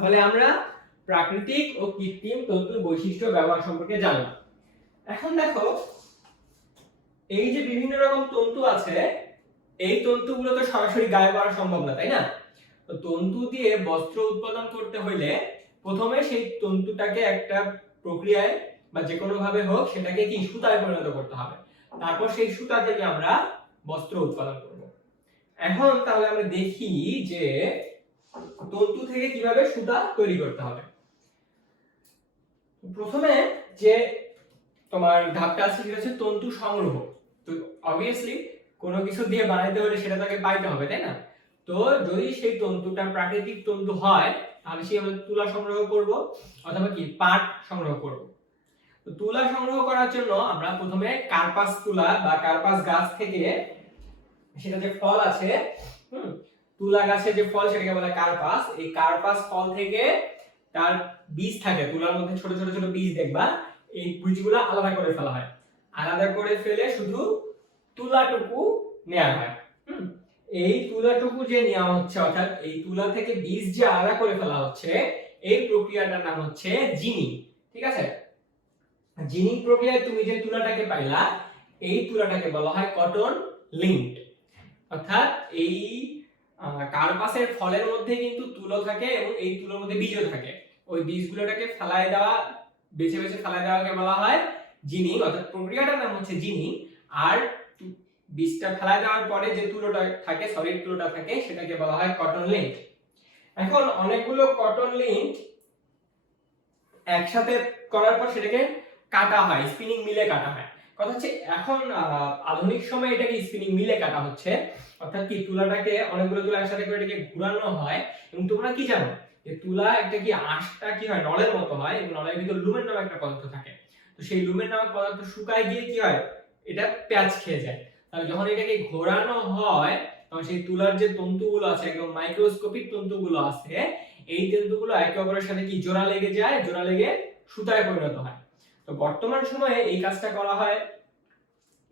তাহলে আমরা প্রাকৃতিক ও কৃত্রিম তন্তুর বৈশিষ্ট্য ব্যবহার সম্পর্কে জানলাম। এখন দেখো, এই যে বিভিন্ন রকম তন্তু আছে, এই তন্তুগুলো তো সরাসরি গায়ে পড়া সম্ভব না, তাই না? তো তন্তু দিয়ে বস্ত্র উৎপাদন করতে হলে প্রথমে সেই তন্তুটাকে একটা প্রক্রিয়ায় বা যে কোনো ভাবে হোক সেটাকে কি সুতায় পরিণত করতে হবে, তারপর সেই সুতা থেকে আমরা বস্ত্র উৎপাদন করব। এখন তাহলে আমরা দেখি যে তন্তু থেকে কিভাবে সুতা তৈরি করতে হবে। প্রথমে যে তোমার ধাপটা আছে সেটা হচ্ছে তন্তু সংগ্রহ। তো অবভিয়াসলি কোনো কিছু দিয়ে বানাইতে হলে সেটা তাকে পাইতে হবে, তাই না? তো যদি সেই তন্তুটা প্রাকৃতিক তন্তু হয় তাহলে সেই আমরা তুলা সংগ্রহ করব অথবা কি পাট সংগ্রহ করব। তো তুলা সংগ্রহ করার জন্য আমরা প্রথমে কার্পাস তুলা বা কার্পাস গাছ থেকে সেটা যে ফল আছে, তুলা গাছের যে ফল সেটাকে বলে কার্পাস। এই কার্পাস ফল থেকে তার বীজ থাকে, তুলার মধ্যে ছোট ছোট ছোট বীজ দেখবা, এই বীজগুলো আলাদা করে ফেলা হয়। আলাদা করে ফেলে শুধু তুলাটুকু নেওয়া হয়। এই তুলাটুকু যে নেওয়া হচ্ছে, অর্থাৎ এই তুলা থেকে বীজ যে আলাদা করে ফেলা হচ্ছে, এই প্রক্রিয়াটার নাম হচ্ছে জিনিং। ঠিক আছে? জিনিং প্রক্রিয়ায় তুমি যে তুলাটাকে পাইলা, এই তুলাটাকে বলা হয় কটন লিঙ্কড। অর্থাৎ এই কার্পাসের ফলের মধ্যে কিন্তু তুলো থাকে এবং এই তুলোর মধ্যে বীজও থাকে। ওই বীজগুলোটাকে ফেলায় দেওয়া, বেছে বেছে ফেলায় দেওয়াকে বলা হয় জিনিং, অর্থাৎ প্রক্রিয়াটার নাম হচ্ছে জিনিং। আর বীজটা ফেলায় দেওয়ার পরে যে তুলোটা থাকে, সলিড তুলোটা থাকে, সেটাকে বলা হয় কটন লিঙ্ক। এখন অনেকগুলো কটন লিঙ্ক একসাথে করার পর সেটাকে কাটা হয়, স্পিনিং মিলে কাটা হয়। কথা হচ্ছে এখন আধুনিক সময়ে এটাকে স্পিনিং মিলে কাটা হচ্ছে, অর্থাৎ কি তুলাটাকে অনেকগুলো তুলা একসাথে করে এটাকে ঘোরানো হয়। এবং তোমরা কি জানো যে তুলা একটা কি আঁশটা কি হয়, নলের মতো হয়, এবং নলের ভিতর লুমেন নামক একটা পদার্থ থাকে। তো সেই লুমেন নামক পদার্থ শুকায় গিয়ে কি হয়, এটা প্যাঁচ খেয়ে যায়। তাহলে যখন এটাকে ঘোরানো হয় তখন সেই তুলার যে তন্তুগুলো আছে, একদম মাইক্রোস্কোপিক তন্তুগুলো আছে, এই তন্তুগুলো একে অপরের সাথে কি জোড়া লেগে যায়, জোড়া লেগে সুতায় পরিণত হয়। তো বর্তমান সময়ে এই কাজটা করা হয়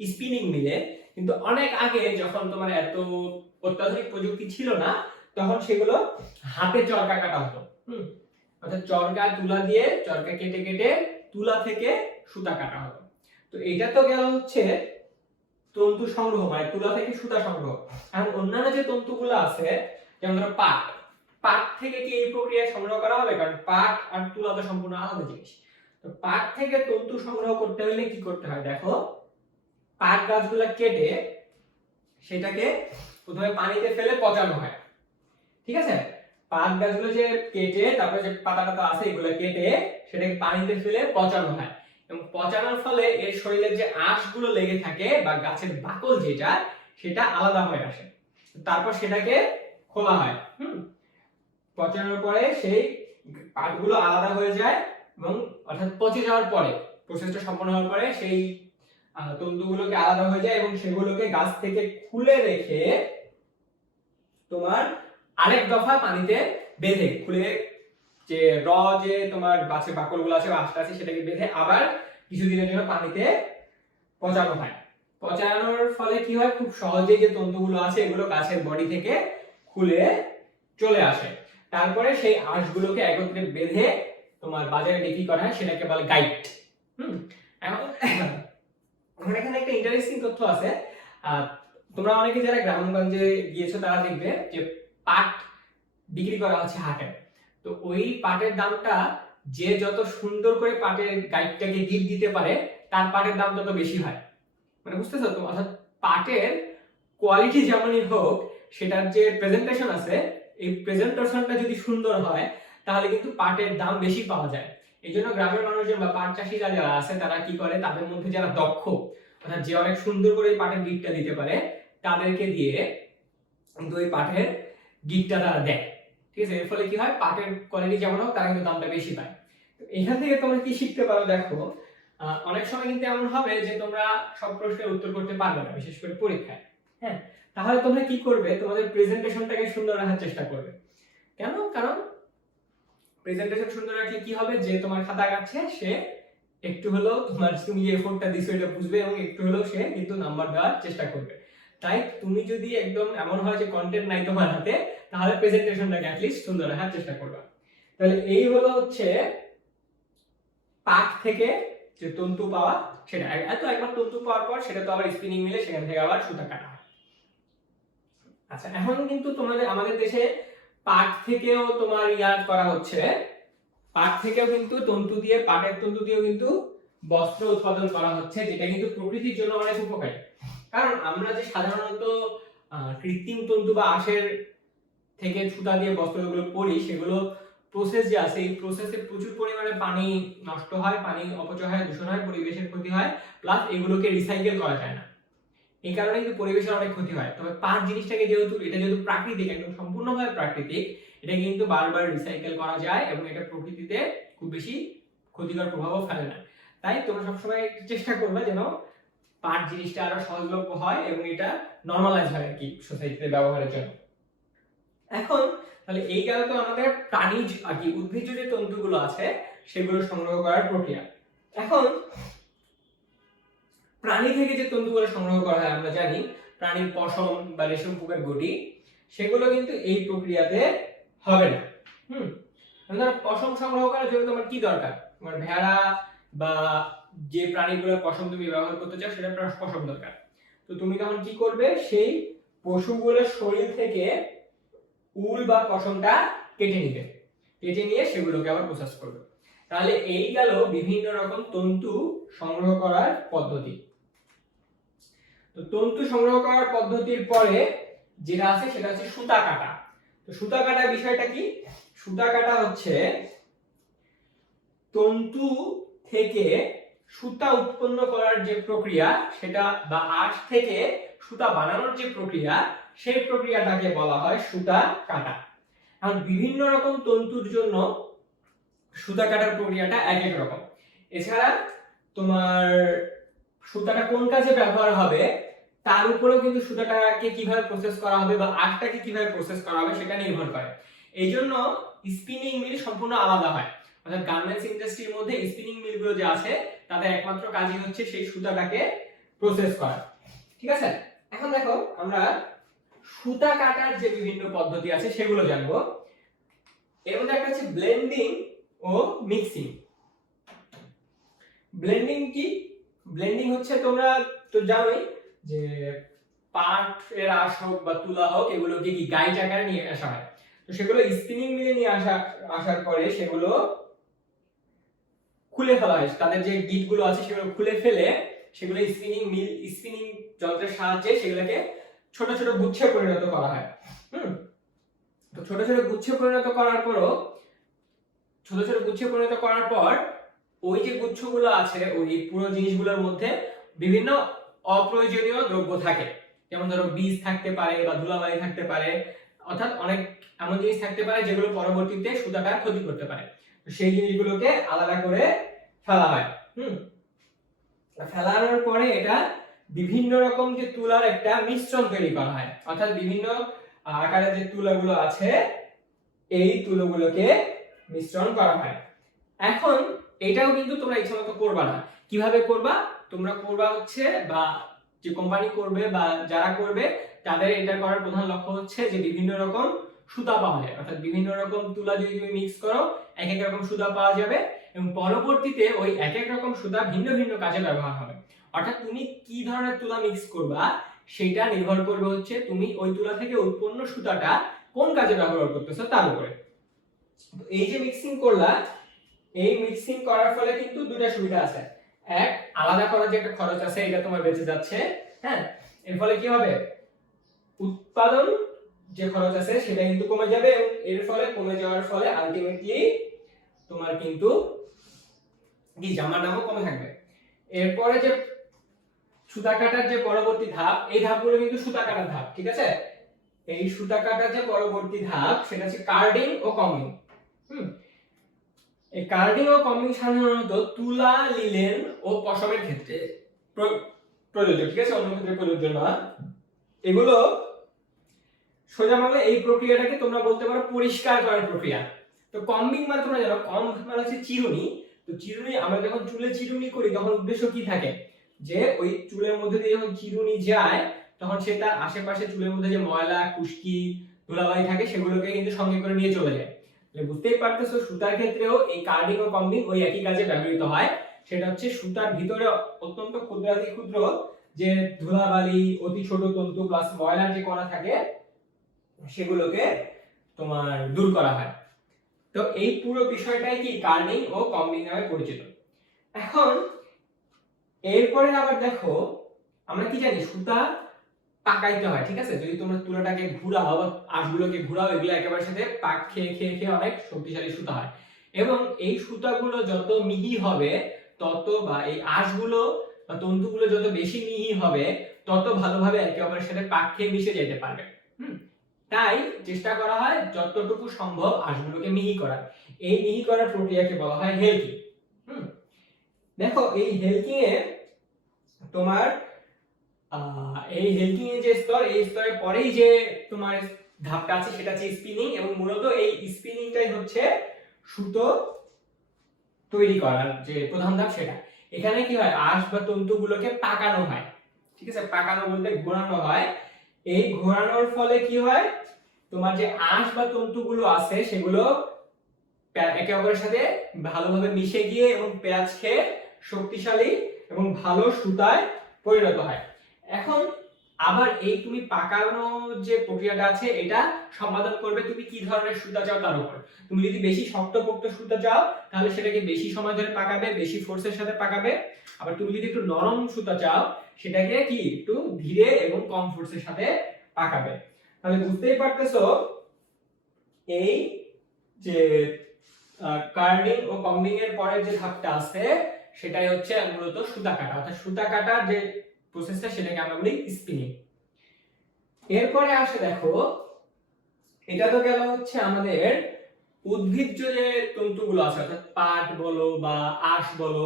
স্পিনিং মিলে, কিন্তু অনেক আগে যখন তোমার এত অত্যাধুনিক প্রযুক্তি ছিল না, তখন সেগুলো হাতে চরকা কাটা হতো। অর্থাৎ চরকা তুলা দিয়ে চরকা কেটে কেটে তুলা থেকে সুতা কাটা হতো। তো এটা তো গেল হচ্ছে তন্তু সংগ্রহ, মানে তুলা থেকে সুতা সংগ্রহ। আর অন্যান্য যে তন্তুগুলো আছে, যেমন ধরো পাট, পাট থেকে কি এই প্রক্রিয়া সংগ্রহ করা হবে? কারণ পাট আর তুলা তো সম্পূর্ণ আলাদা জিনিস। তো পাট থেকে তন্তু সংগ্রহ করতে হলে কি করতে হয় দেখো, পাট গাছগুলো কেটে সেটাকে প্রথমে পানিতে ফেলে পচানো হয়। ঠিক আছে? পাট গাছগুলো যে কেটে তারপরে যে পাতাটা আছে এগুলো কেটে সেটাকে পানিতে ফেলে পচানো হয়, এবং পচানোর ফলে এর শরীরে যে আঁশগুলো লেগে থাকে বা গাছের বাকল যেটা, সেটা আলাদা হয়ে আসে। তারপর সেটাকে খোলা হয়। পচানোর পরে সেই পাটগুলো আলাদা হয়ে যায়, এবং অর্থাৎ পচে যাওয়ার পরে, প্রসেসটা সম্পন্ন হওয়ার পরে সেই তন্তুগুলোকে আলাদা হয়ে যায় এবং সেগুলোকে গাছ থেকে খুলে রেখে তোমার আরেক দফা পানিতে বেঁধে, খুলে যে যে তোমার গাছের বাকলগুলো আছে বা আঁশটা আছে সেটাকে বেঁধে আবার কিছুদিনের জন্য পানিতে পচানো হয়। পচানোর ফলে কি হয়, খুব সহজে যে তন্তুগুলো আছে এগুলো গাছের বডি থেকে খুলে চলে আসে। তারপরে সেই আঁশগুলোকে একত্রে বেঁধে তোমার বাজারে বিক্রি করা হয়, সেটাকে বলে গাইড। এখন এখানে একটা ইন্টারেস্টিং তথ্য আছে। তোমরা অনেকে যারা গ্রামগঞ্জে গিয়েছো তারা দেখবে যে পাট বিক্রি করা হচ্ছে হাটে। তো ওই পাটের দামটা যে যত সুন্দর করে পাটের গাইডটাকে গিফট দিতে পারে, তার পাটের দাম তত বেশি হয়। মানে বুঝতেছো তো? অর্থাৎ পাটের কোয়ালিটি যেমনই হোক, সেটার যে প্রেজেন্টেশন আছে, এই প্রেজেন্টেশনটা যদি সুন্দর হয় তাহলে কিন্তু পাটের দাম বেশি পাওয়া যায়। এই জন্য গ্রামের মানুষজন বা পাট চাষিরা যারা আছে তারা কি করে, তাদের মধ্যে যারা দক্ষ, অর্থাৎ যে অনেক সুন্দর করে পাটের গিফটটা দিতে পারে, তাদেরকে দিয়ে কিন্তু ওই পাটের গিফটটা তারা দেয়। ঠিক আছে? এর ফলে কি হয়, পাটের কোয়ালিটি যেমন হোক তারা কিন্তু দামটা বেশি পায়। এখান থেকে তোমরা কি শিখতে পারো দেখো, অনেক সময় কিন্তু এমন হবে যে তোমরা সব প্রশ্নের উত্তর করতে পারবে না, বিশেষ করে পরীক্ষায়। হ্যাঁ, তাহলে তোমরা কি করবে, তোমাদের প্রেজেন্টেশনটাকে সুন্দর রাখার চেষ্টা করবে। কেন? কারণ প্রেজেন্টেশন সুন্দর রাখলে কি হবে, যে তোমার খাতা কাটছে সে একটু হলেও তোমার তুমি যে এফোর্টটা দিছো এটা বুঝবে এবং একটু হলেও সে কিন্তু নাম্বার দেওয়ার চেষ্টা করবে। তাই তুমি যদি একদম এমন হয় যে কন্টেন্ট নাই তোমার হাতে, তাহলে প্রেজেন্টেশনটাকে অ্যাটলিস্ট সুন্দর রাখার চেষ্টা করবে। তাহলে এই হলো হচ্ছে পাট থেকে যে তন্তু পাওয়া সেটা। এত একবার তন্তু পাওয়ার পর সেটা তো আবার স্পিনিং মিলে সেখান থেকে আবার সুতা কাটা হয়। আচ্ছা, এখন কিন্তু আমাদের দেশে পাট থেকেও তোমার ইয়ার করা হচ্ছে, পাট থেকেও কিন্তু তন্তু দিয়ে, পাটের তন্তু দিয়েও কিন্তু বস্ত্র উৎপাদন করা হচ্ছে, যেটা কিন্তু প্রকৃতির জন্য অনেক উপকারী। কারণ আমরা যে সাধারণত কৃত্রিম তন্তু বা আঁশের থেকে সুতা দিয়ে বস্ত্রগুলো পরি, সেগুলো প্রসেস যে আছে, এই প্রসেসে প্রচুর পরিমাণে পানি নষ্ট হয়, পানি অপচয় হয়, দূষণ হয়, পরিবেশের ক্ষতি হয়, প্লাস এগুলোকে রিসাইকেল করা যায় না। এই কারণে কিন্তু পরিবেশের অনেক ক্ষতি হয়। তবে পাট জিনিসটাকে যেহেতু প্রাকৃতিক, একদম সম্পূর্ণভাবে প্রাকৃতিক, এটা কিন্তু বারবার রিসাইকেল করা যায় এবং এটা প্রকৃতিতে খুব বেশি ক্ষতিকর প্রভাবও ফেলে না। তাই তোমরা সবসময় চেষ্টা করবে যেন পাট জিনিসটা আরো সহজলভ্য হয় এবং এটা নরমালাইজ হয় আর কি সোসাইটিতে ব্যবহারের জন্য। এখন তাহলে এই গেল তো আমাদের প্রাণীজ আর কি উদ্ভিজ্জ যে তন্তুগুলো আছে সেগুলো সংগ্রহ করার প্রক্রিয়া। এখন প্রাণী থেকে যে তন্তুগুলো সংগ্রহ করা হয় আমরা জানি, প্রাণীর পশম বা রেশম পোকার গুটি, সেগুলো কিন্তু এই প্রক্রিয়াতে হবে না। পশম সংগ্রহ করার জন্য তোমার কি দরকার? তোমার ভেড়া বা যে প্রাণীগুলোর পশম তুমি ব্যবহার করতে চাও সেটা পশম দরকার। তো তুমি তখন কি করবে, সেই পশুগুলোর শরীর থেকে উল বা পশমটা কেটে নিবে, কেটে নিয়ে সেগুলোকে আবার প্রসেস করবে। তাহলে এই গেল বিভিন্ন রকম তন্তু সংগ্রহ করার পদ্ধতি। তো তন্তু সংগ্রহ করার পদ্ধতির পরে যেটা আছে সেটা হচ্ছে সুতা কাটা। তো সুতা কাটা বিষয়টা কি? সুতা কাটা হচ্ছে তন্তু থেকে সুতা উৎপন্ন করার যে প্রক্রিয়া সেটা, বা আঁশ থেকে সুতা বানানোর যে প্রক্রিয়া, সেই প্রক্রিয়াটাকে বলা হয় সুতা কাটা। এখন বিভিন্ন রকম তন্তুর জন্য সুতা কাটার প্রক্রিয়াটা এক এক রকম। এছাড়া তোমার সুতাটা কোন কাজে ব্যবহার হবে তার উপরেও কিন্তু সুতাটাকে কিভাবে প্রসেস করা হবে বা আঁশটাকে কিভাবে প্রসেস করা হবে সেটা নির্ভর করে। এই জন্য স্পিনিং মিল সম্পূর্ণ আলাদা হয়। অর্থাৎ গার্মেন্টস ইন্ডাস্ট্রির মধ্যে স্পিনিং মিলগুলো যে আছে তাদের একমাত্র কাজই হচ্ছে সেই সুতাটাকে প্রসেস করা। ঠিক আছে, এখন দেখো আমরা সুতা কাটার যে বিভিন্ন পদ্ধতি আছে সেগুলো জানবো। এর মধ্যে একটা হচ্ছে ব্লেন্ডিং ও মিক্সিং। ব্লেন্ডিং কি? ব্লেন্ডিং হচ্ছে তোমরা তো জানোই যে পাট এর আঁশ হোক বা তুলা হোক, এগুলোকে কি গাইড আকারে নিয়ে আসা হয়। তো সেগুলো স্পিনিং মিলে নিয়ে আসার পরে সেগুলো খুলে ফেলা হয়, তাদের যে গিটগুলো আছে সেগুলো খুলে ফেলে সেগুলো স্পিনিং যন্ত্রের সাহায্যে সেগুলোকে ছোট ছোট গুচ্ছে পরিণত করা হয়। তো ছোট ছোট গুচ্ছে পরিণত করার পর ওই যে গুচ্ছগুলো আছে, ওই পুরো জিনিসগুলোর মধ্যে বিভিন্ন অপ্রয়োজনীয় দ্রব্য থাকে, যেমন ধরো বীজ থাকতে পারে বা ধুলাবালি থাকতে পারে, অর্থাৎ অনেক এমন জিনিস থাকতে পারে যেগুলো পরবর্তীতে সুতাটার ক্ষতি করতে পারে। সেই জিনিসগুলোকে আলাদা করে ফেলা হয়। ফেলানোর পরে এটা বিভিন্ন রকম যে তুলার একটা মিশ্রণ তৈরি করা হয়, অর্থাৎ বিভিন্ন আকারের যে তুলাগুলো আছে এই তুলোগুলোকে মিশ্রণ করা হয়। এখন এটাও কিন্তু তোমরা ইচ্ছামতো করবা না। কিভাবে করবা? তোমরা করবা হচ্ছে, বা যে কোম্পানি করবে বা যারা করবে তাদের এটা করার প্রধান লক্ষ্য হচ্ছে যে বিভিন্ন রকম সুতা পাওয়া যায়, অর্থাৎ বিভিন্ন রকম তুলা যদি তুমি মিক্স করো এক এক রকম সুতা পাওয়া যাবে এবং পরবর্তীতে ওই এক এক রকম সুতা ভিন্ন ভিন্ন কাজে ব্যবহার হবে। অর্থাৎ তুমি কি ধরনের তুলা মিক্স করবা সেটা নির্ভর করবে হচ্ছে তুমি ওই তুলা থেকে উৎপন্ন সুতাটা কোন কাজে ব্যবহার করতেছো তার উপরে। এই যে মিক্সিং করলা, এই মিক্সিং করার ফলে কিন্তু দুটো সুবিধা আছে। এক, আলাদা করার যে একটা খরচ আছে এটা তোমার বেঁচে যাচ্ছে। হ্যাঁ, এর ফলে কি হবে? উৎপাদন যে খরচ আছে সেটা কিন্তু কমে যাবে এবং এর ফলে কমে যাওয়ার ফলে আলটিমেটলি তোমার কিন্তু কি জামার দামও কমে থাকবে। এরপরে যে সুতা কাটার যে পরবর্তী ধাপ, এই ধাপগুলো কিন্তু সুতা কাটার ধাপ, ঠিক আছে? এই সুতা কাটার যে পরবর্তী ধাপ সেটা হচ্ছে কার্ডিং ও কমিং। এই কার্ডিং ও কমিং সাধারণত তুলা, লিলেন ও পশমের ক্ষেত্রে প্রযোজ্য, ঠিক আছে? অন্য ক্ষেত্রে প্রযোজ্য না। এগুলো সোজা বাংলা এই প্রক্রিয়াটাকে তোমরা বলতে পারো পরিষ্কার করার প্রক্রিয়া। তো কম্বিং মানে তোমরা জানো, কম্ব মানে হচ্ছে চিরুনি। তো চিরুনি, আমরা যখন চুলে চিরুনি করি তখন উদ্দেশ্য কি থাকে? যে ওই চুলের মধ্যে দিয়ে যখন চিরুনি যায় তখন সে তার আশেপাশে চুলের মধ্যে যে ময়লা, খুশকি, ধুলাবালি থাকে সেগুলোকে কিন্তু সঙ্গে করে নিয়ে চলে যায়। বুঝতেই পারতেছো সুতার ক্ষেত্রেও এই কার্ডিং ও কম্বিং ওই একই কাজে ব্যবহৃত হয়। সেটা হচ্ছে সুতার ভিতরে অত্যন্ত ক্ষুদ্রাতি ক্ষুদ্র যে ধুলাবালি, অতি ছোট তন্তু প্লাস ময়লার যে কণা থাকে সেগুলোকে তোমার দূর করা হয়। তো এই পুরো বিষয়টাই কি কার্ডিং ও কম্বিং নামে পরিচিত। এখন এরপরে আবার দেখো আমরা কি জানি সুতা পাকাইতে হয়, ঠিক আছে? যদি তোমরা তুলাটাকে ঘুরাও বা আঁশগুলোকে ঘুরাও, এগুলো একেবারে সাথে পাক খেয়ে খেয়ে খেয়ে অনেক শক্তিশালী সুতা হয়। এবং এই সুতাগুলো যত মিহি হবে তত, বা এই আঁশগুলো বা তন্তুগুলো যত বেশি মিহি হবে তত ভালোভাবে একে অপরের সাথে পাক খেয়ে মিশে যেতে পারবে। তাই চেষ্টা করা হয় যতটুকু সম্ভব আঁশগুলোকে মিহি করার। এই মিহি করার প্রক্রিয়াকে বলা হয় হেলকিং। দেখো এই হেলকিং এ তোমার এই হেলকিং এর যে স্তর, এই স্তরের পরেই যে তোমার ধাপটা আছে সেটা হচ্ছে স্পিনিং, এবং মূলত এই স্পিনিংটাই হচ্ছে সুতো তৈরি করার যে প্রধান ধাপ সেটা। এখানে কি হয়, আঁশ বা তন্তুগুলোকে পাকানো হয়, ঠিক আছে? পাকানো বলতে ঘোরানো হয়। এই ঘোরানোর ফলে কি হয়, তোমার যে আঁশ বা তন্তুগুলো আছে সেগুলো একে অপরের সাথে ভালোভাবে মিশে গিয়ে এবং প্যাঁচ খেয়ে শক্তিশালী এবং ভালো সুতায় পরিণত হয়। এখন আবার এই তুমি পাকানো যে প্রক্রিয়াটা আছে এটা সম্পাদন করবে তুমি কি ধরনের সুতা চাও তার উপর। তুমি যদি বেশি শক্তপোক্ত সুতা চাও তাহলে সেটাকে বেশি সময় ধরে পাকাবে, বেশি ফোর্সের সাথে পাকাবে। আবার তুমি যদি একটু নরম সুতা চাও সেটাকে কি একটু ধীরে এবং কম ফোর্সের সাথে পাকাবে। তাহলে বুঝতেই পারতেছো এই যে কার্ডিং ও কম্বিং এর পরের যে ধাপটা আছে সেটাই হচ্ছে মূলত সুতা কাটা, অর্থাৎ সুতা কাটার যে প্রসেসটা সেটাকে আমরা বলি স্পিনিং। এরপরে আসে দেখো, এটা তো গেল হচ্ছে আমাদের উদ্ভিজ্জ যে তন্তুগুলো আছে, অর্থাৎ পাট বলো বা আঁশ বলো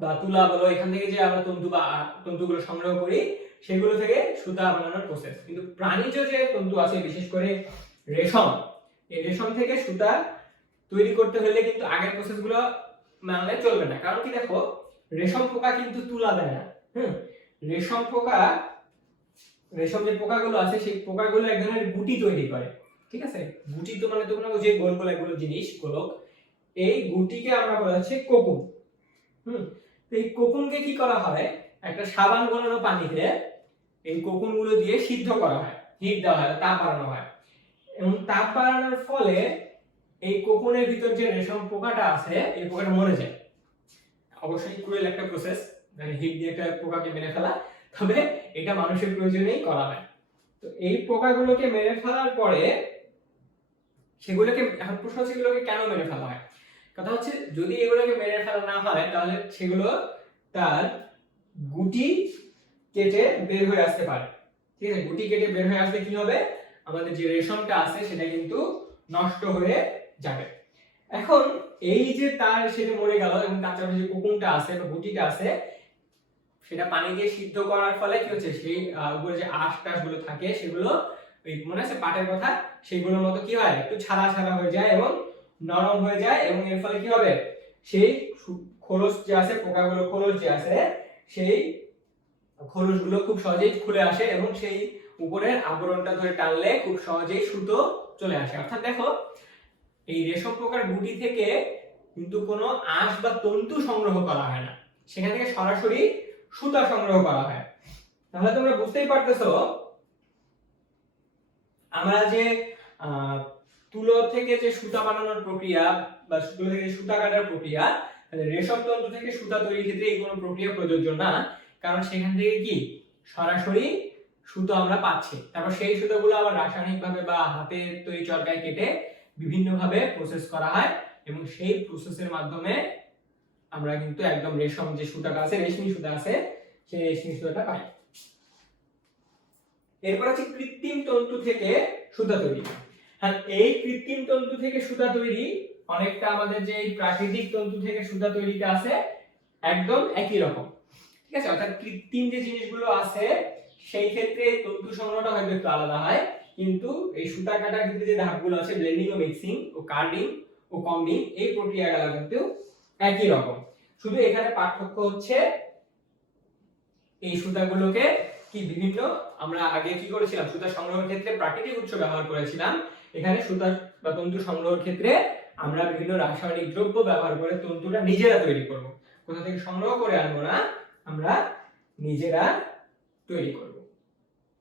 বা তুলা বলো, এখান থেকে যে আমরা তন্তু বা তন্তুগুলো সংগ্রহ করি সেগুলো থেকে সুতা বানানোর প্রসেস। কিন্তু প্রাণীজ যে তন্তু আছে, বিশেষ করে রেশম, এই রেশম থেকে সুতা তৈরি করতে হলে কিন্তু আগের প্রসেসগুলো মানলে চলবে না। কারণ কি দেখো, রেশম পোকা কিন্তু তুলা দেয় না। রেশম পোকা, রেশম যে পোকাগুলো আছে সেই পোকাগুলো এক ধরনের গুটি তৈরি করে, ঠিক আছে? গুটি তো মানে তোমরা যে গোল গোল এগুলো জিনিস গোলক, এই গুটিকে আমরা বলা হচ্ছে কোকুন। তো এই কোকুনকে কি করা হয়, একটা সাবান গলানো পানিতে এই কোকুনগুলো দিয়ে সিদ্ধ করা হয়, হিট দেওয়া হয়, তাপ বাড়ানো হয়। এবং তাপ বাড়ানোর ফলে এই কোকুনের ভিতর যে রেশম পোকাটা আছে এই পোকাটা মরে যায়। অবশ্যই ক্রুয়েল একটা প্রসেস, মানে হিট দিয়ে একটা পোকাকে মেরে ফেলা, তবে এটা মানুষের প্রয়োজনেই করা হয়। তো এই পোকাগুলোকে মেরে ফেলার পরে সেগুলোকে, এখন প্রশ্ন হচ্ছে এগুলোকে কেন মেরে ফেলা হয়। কথা হচ্ছে যদি এগুলোকে মেরে ফেলা না হয় তাহলে সেগুলো তার গুটি কেটে বের হয়ে আসতে পারে, ঠিক আছে? গুটি কেটে বের হয়ে আসলে কি হবে, আমাদের যে রেশমটা আছে সেটা কিন্তু নষ্ট হয়ে যাবে। এখন এই যে তার সেটা মরে গেল এবং তার চারপাশে যে কোকুনটা আছে বা গুটিটা আছে সেটা পানি দিয়ে সিদ্ধ করার ফলে কি হচ্ছে, সেই উপরে যে আঁশ টাশ গুলো থাকে সেগুলো, ওই মনে আছে পাটের কথা, সেগুলোর মতো কি হয়, একটু ছাড়া ছাড়া হয়ে যায় এবং নরম হয়ে যায়। এবং এর ফলে কি হবে, সেই খোলস যে আছে, পোকাগুলো খোলস যে আছে সেই খোলসগুলো খুব সহজেই খুলে আসে এবং সেই উপরের আবরণটা ধরে টানলে খুব সহজেই সুতো চলে আসে। অর্থাৎ দেখো এই রেশম পোকার গুটি থেকে কিন্তু কোনো আঁশ বা তন্তু সংগ্রহ করা হয় না, সেখান থেকে সরাসরি সুতা সংগ্রহ করা হয়। তাহলে তোমরা বুঝতেই পারতেছো আমরা যে তুলো থেকে যে সুতা বানানোর প্রক্রিয়া বা তুলো থেকে সুতা কাটার প্রক্রিয়া, রেশম তন্তু থেকে সুতা তৈরির ক্ষেত্রে এই কোনো প্রক্রিয়া প্রযোজ্য না, কারণ সেখান থেকে কি সরাসরি সুতো আমরা পাচ্ছি। তারপর সেই সুতোগুলো আবার রাসায়নিকভাবে বা হাতে তৈরি চরকায় কেটে বিভিন্নভাবে প্রসেস করা হয় এবং সেই প্রসেসের মাধ্যমে আমরা কিন্তু একদম রেশম যে সুতাটা আছে, রেশমি সুতা আছে, সেই রেশমি সুতাটা পাই। এরপর আছে কৃত্রিম তন্তু থেকে সুতা তৈরি। হ্যাঁ, এই কৃত্রিম তন্তু থেকে সুতা তৈরি অনেকটা আমাদের যে প্রাকৃতিক তন্তু থেকে সুতা তৈরিটা আছে একদম একই রকম, ঠিক আছে? অর্থাৎ কৃত্রিম যে জিনিসগুলো আছে সেই ক্ষেত্রে তন্তু সংগ্রহটা হয়তো একটু আলাদা হয়, কিন্তু এই সুতা কাটার ক্ষেত্রে যে ধাপগুলো আছে, ব্লেন্ডিং ও মিক্সিং ও কার্ডিং ও কম্বিং, এই প্রক্রিয়াগুলো কিন্তু একই রকম। শুধু এখানে পার্থক্য হচ্ছে এই সুতাগুলোকে কি বিভিন্ন, আমরা আগে কি করেছিলাম, সুতা সংগ্রহের ক্ষেত্রে প্রাকৃতিক উৎস ব্যবহার করেছিলাম এখানে সুতা বা তন্তু সংগ্রহের ক্ষেত্রে আমরা বিভিন্ন রাসায়নিক দ্রব্য ব্যবহার করে তন্তুটা নিজেরা তৈরি করব। কোথা থেকে সংগ্রহ করে আনবো না, আমরা নিজেরা তৈরি করব।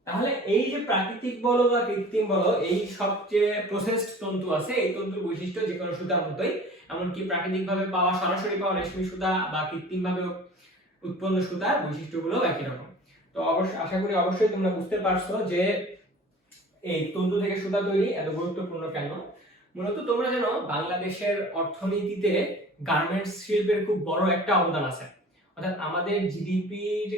তাহলে এই যে প্রাকৃতিক বলো বা কৃত্রিম বলো, এই সবচেয়ে প্রসেসড তন্তু আছে, এই তন্তুর বৈশিষ্ট্য যে কোনো সুতার মতোই, এমনকি প্রাকৃতিকভাবে পাওয়া, সরাসরি পাওয়া রেশমি সুতা বা কৃত্রিমভাবে উৎপন্ন সুতার বৈশিষ্ট্যগুলো একই রকম। তো আশা করি অবশ্যই তোমরা বুঝতে পারছো যে এই তন্তু থেকে সুতা তৈরি এত গুরুত্বপূর্ণ কেন। মূলত তোমরা জানো বাংলাদেশের অর্থনীতিতে গার্মেন্টস শিল্পের খুব বড় একটা অবদান আছে। অর্থাৎ আমাদের জিডিপির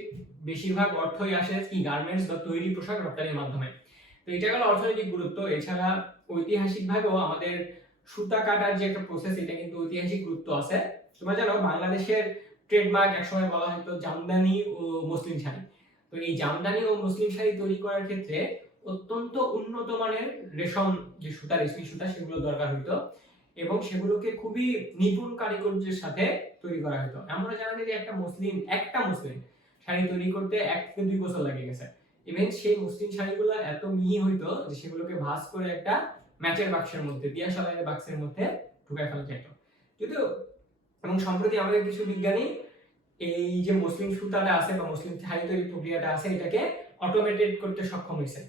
বেশিরভাগ অর্থই আসে কি গার্মেন্টস বা তৈরি পোশাক রপ্তানির মাধ্যমে। তো এটা গেল অর্থনৈতিক গুরুত্ব। এছাড়া ঐতিহাসিকভাবেও আমাদের সুতা কাটার যে একটা প্রসেস, এটা কিন্তু ঐতিহাসিক গুরুত্ব আছে। তোমরা জানো বাংলাদেশের ট্রেডমার্ক একসময় বলা হতো জামদানি ও মসলিন শাড়ি। তো এই জামদানি ও মসলিন শাড়ি তৈরি করার ক্ষেত্রে অত্যন্ত উন্নত মানের রেশম যে সুতা, রেশমি সুতা, সেগুলো দরকার হতো এবং সেগুলোকে খুবই নিপুণ কারিগরদের সাথে তৈরি করা হতো। আমরা জানি যে একটা মুসলিম শাড়ি তৈরি করতে 1 থেকে 2 বছর লেগে গেছে। ইভেন সেই মুসলিম শাড়িগুলো এত মিহি হইতো যে সেগুলোকে ভাঁজ করে একটা ম্যাচের বাক্সের মধ্যে, দিয়াশালাইয়ের বাক্সের মধ্যে ঢুকায় ফেলা যেত। যদিও এবং সম্প্রতি আমাদের কিছু বিজ্ঞানী এই যে মুসলিম সুতাটা আছে বা মুসলিম শাড়ি তৈরি প্রক্রিয়াটা আছে, এটাকে অটোমেটেড করতে সক্ষম হয়েছে।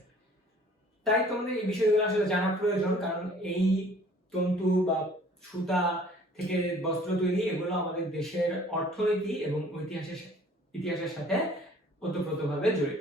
তাই তোমাদের এই বিষয়গুলো আসলে জানা প্রয়োজন, কারণ এই তন্তু বা সুতা থেকে বস্ত্র তৈরি, এগুলো আমাদের দেশের অর্থনীতি এবং ইতিহাসের সাথে ওতপ্রোতভাবে জড়িত।